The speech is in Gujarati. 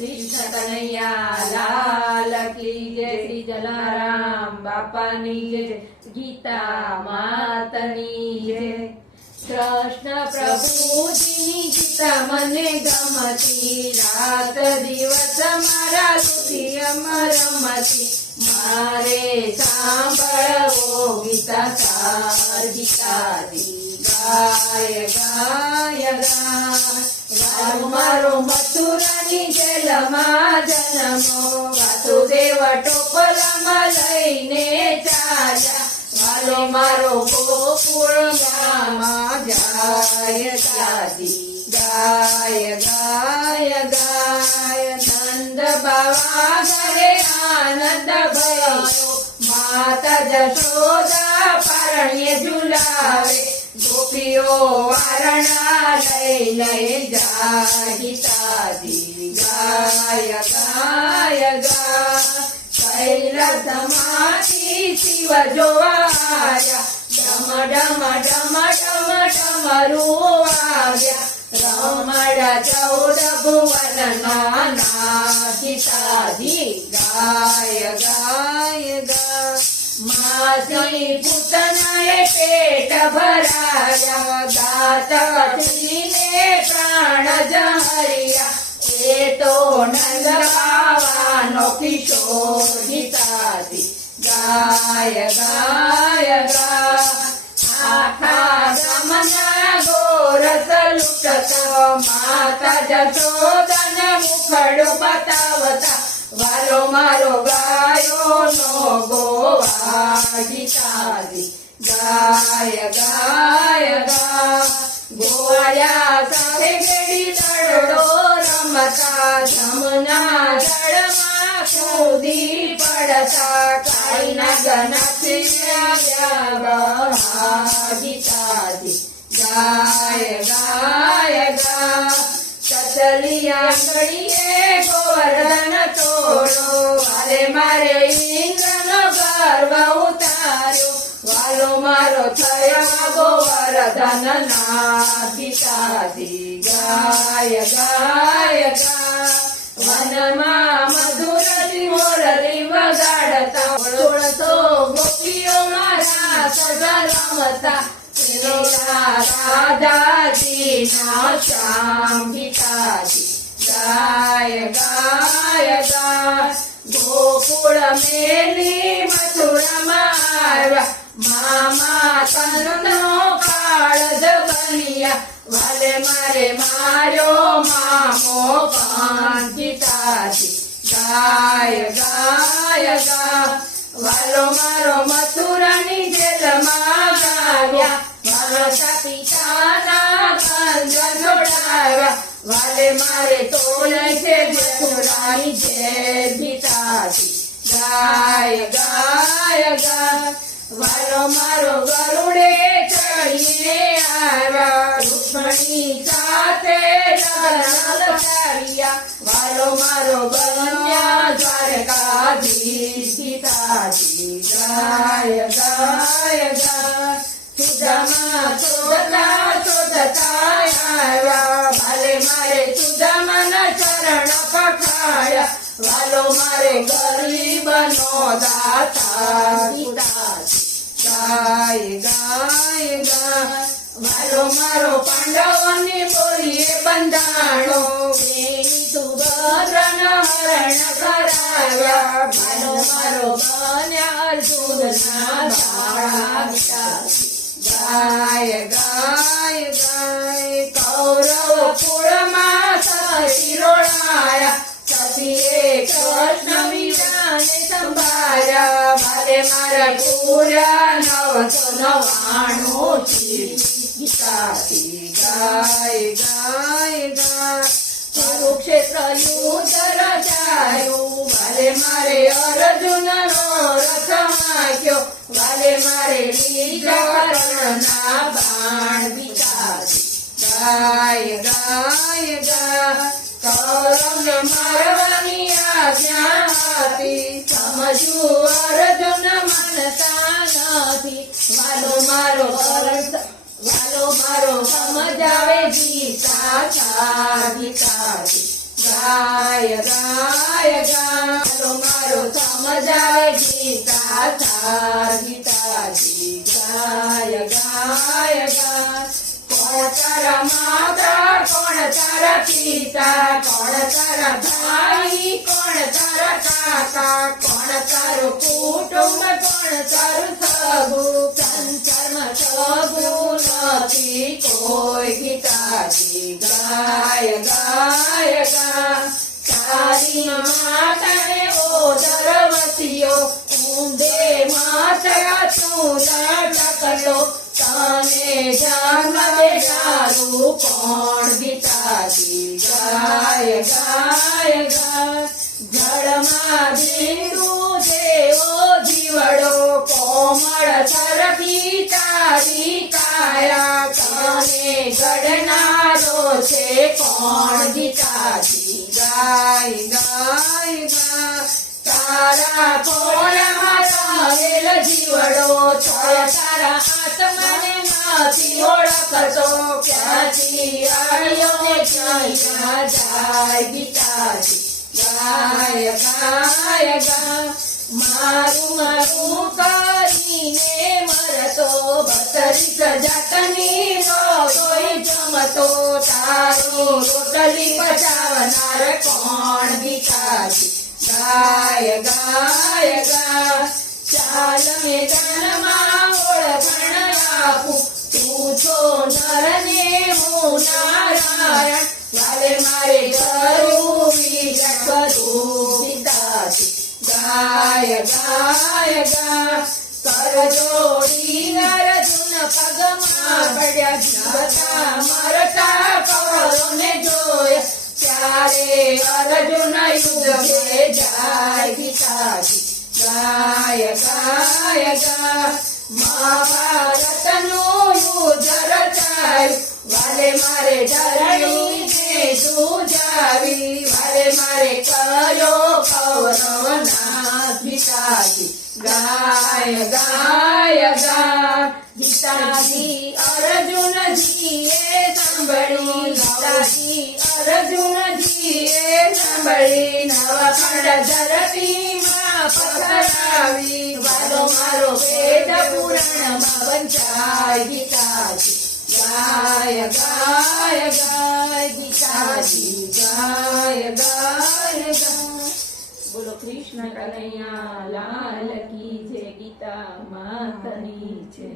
કૃષ્ણ કનૈયા લાલ કી જય, શ્રી જલારામ બાપાની જય, ગીતા માતની જય। કૃષ્ણ પ્રભુજીની ગીતા મને ગમતી, રાત દિવસ મારા સુધી અમર રમતી। મારે સાંભળવો ગીતા સાર, ગીતાજી ગાય ગાય ગાય। વાલો મારો મથુરાની જેલમાં જન્મો, વાસુદેવ ટોપલામાં લઈને ચાલ્યા। વાલો મારો ગોકુળમાં જાય, દાદી ગાય ગાય ગાય। નંદ બાવા ઘરે આનંદ ભયો, માતા જશોદા પારણ્ય ઝુલાવે। ગોપીઓ વારણા લઈ લઈ જાય, ગીતાજી ગાય ગાય ગાય। કૈલાસમાંથી શિવ જોવા આવ્યા, ડમ ડમ ડમ ડમ ડમરું આવ્યા। રમડા 14 ભુવનના નાથ, ગીતાજી ગાય ગાય ગાય। માસી પૂતનાએ પેટ ભરાયા, દાંત કથીને પ્રાણ જહર્યા। એ તો નંદ બાવાનો કિશોર, ગીતાજી ગાય ગાય ગાય। આખા ગામના ગોરસ લૂટતો, માતા જશોદાને મુખડું બતાવતા। વાલો મારો ગાયો નો ગોવા, ગીતાજી ગાય ગાય ગાય। ગોવાળિયા સાથે ગેડી દડો રમતા, જમના જળમાં કૂદી પડતા। કાઈના ગનાથી આવ્યા, ગીતાજી ગાય ગાય ગાય। ચચલિયા ઘડીએ ગોવર્ધન તોડો, વાલે મારે ઇન્દ્રનો ગર્વ ઉતાર્યો। વાલો મારો થયા ગોવર્ધન ના, ગીતાજી ગાય ગાય ગાય। વનમાં મધુરથી મોરલી વગાડતા, 1600 ગોપીઓ મારા સગા રમતા। રાધાજી ના શ્યામ, ગીતાજી ગાય ગાય ગાય। ગોકુળ મેલી મથુરામાં આવ્યા, મામા તનનો કાળજ બન્યા। વાલે મારે માર્યો મામો કાન, ગીતાજી ગાય ગાય ગાય। વાલો મારો મથુરાની જેલમાં ગાવ્યા, માતા પિતાના બંધન જોડાવ્યા। વાલે મારે તોલે છે મથુરાની જેલ, ગીતાજી ગાય ગાય ગાય। વાલો મારો ગરુડે ચડીને આવ્યા, રૂક્મણી સાથે લગ્ન કર્યા। વાલો મારો બન્યા દ્વારકાધીશ, ગીતાજી ગાય ગાય ગાય। સુદામા શોધતા શોધતા આવ્યા, વાલે મારે સુદામાના ચરણ પખાડ્યા। વાલો મારે ગરીબનો દાતા, ગીતાજી ગાય ગાય ગાય। વાલો મારો પાંડવોની બોરીએ બંધાણો, એની સુભદ્રાના હરણ કરાવ્યા। વાલો મારો બન્યા અર્જુનના ભાણા, ગીતાજી ગાય ગાય ગાય। કૌરવ કુળમાં સતી રોળાયા, સતીએ કૃષ્ણ વીરાને સંભાળ્યા। વાલે મારા પૂરા 999 છે, ગીતાજી ગાય ગાય ગાય। કુરુક્ષેત્ર યુદ્ધ રચાયું, વાલે મારે અર્જુનનો રથ હાંક્યો। વાલે મારે લીધા કર્ણના બાણ, ગીતાજી ગાય ગાય ગાય। કૌરવને મારવાની આજ્ઞા હતી, સમજવું અર્જુન માનતા નથી। વાલો મારો સમજાવે ગીતા, ગીતાજી ગાય ગાય ગાય ગા ચાલો મારો સમજાય ગીતા સાર ગીતાજી ગાય ગાય ગા કોણ તારા માતા કોણ તારા પિતા કોણ તારા ભાઈ કોણ તારા કાકા કોણ તારું કુટુંબ કોણ તારું સગું સંસારમાં સગું નથી કોઈ ગીતાજી ગાય ગાય ગા તારી માતાને ઓદરવતીઓ ઊંધે માતા તું લટકતો તને જન્મ દેનારું કોણ ગીતાજી ગાય ગાય ગા જળમાં બિંદુ જેવો જીવડો કોમળ સરખી તારી કાયા તને ઘડનારો છે કોણ ગીતાજી ગાય ગાય ગા તારા ખોળામાં રહેલ જીવડો તારા આત્માને નથી ઓળખતો ક્યાંથી આવ્યો ને ક્યાં જાય ગીતાજી ગાય ગાય ગા મારું મારું કરીને મરતો 32 જાતની રોટલી જમતો તારું રોટલી પચાવનાર કોણ ગીતાજી ગાય ગાય ગા ચાલ મેદાનમાં ઓળખાણ આપું તું છો નર ને હું નારાયણ વાલે મારે જરૂરી લખતું ગીતાજી ગાય ગાય ગા કર જોડી અર્જુન પગમાં પડ્યા જીવતા મરતા કૌરવોને જોયા ત્યારે અર્જુન યુદ્ધે જાય ગીતાજી ગાય ગાય ગા મહાભારતનું યુદ્ધ રચાયું વાલે મારે ધરણીને સુજાવી વાલે મારે કર્યો કૌરવનાથ ગીતાજી ગાય ગાય ગા ગીતાજી અર્જુનજીએ સાંભળી ગીતાજી અર્જુનજીએ સાંભળી નવખંડ ધરતીમાં પથરાવી વાલો મારો વેદ પુરાણમાં વંચાય ગીતાજી ગાય ગાય ગાય ગીતાજી ગાય ગાય ગા બોલો કૃષ્ણ કનૈયા લાલ કી જય ગીતા માતની છે.